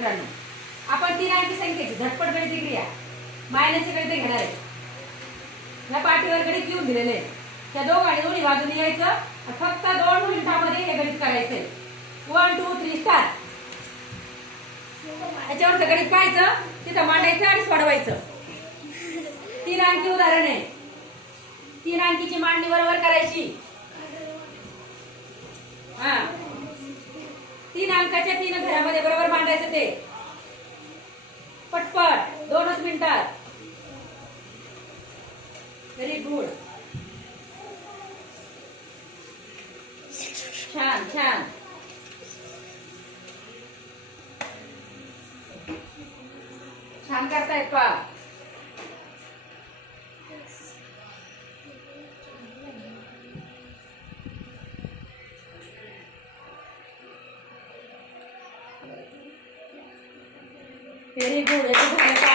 मित्रांनो, आपण 3 अंकी संख्येची झटपट गणिती क्रिया मायनसचे गणित घेणार आहे. या पाठीवर गणित लिहून दिलेले आहे. त्या दोन्ही बाजूने यायचं. फक्त 2 मिनिटांमध्ये हे गणित करायचंय. 1 2 3 स्टार्ट. याच्यावर गणित पाहायचं, तिथं मांडायचं आणि सोडवायचं. 3 अंकी उदाहरण आहे. 3 अंकीची मांडणी बरोबर करायची. 3 अंकाच्या 3 घरामध्ये बरोबर मांडायचं ते. पटपट 2च मिनिटात. Very good. छान छान. छान करतायत पा. Very good.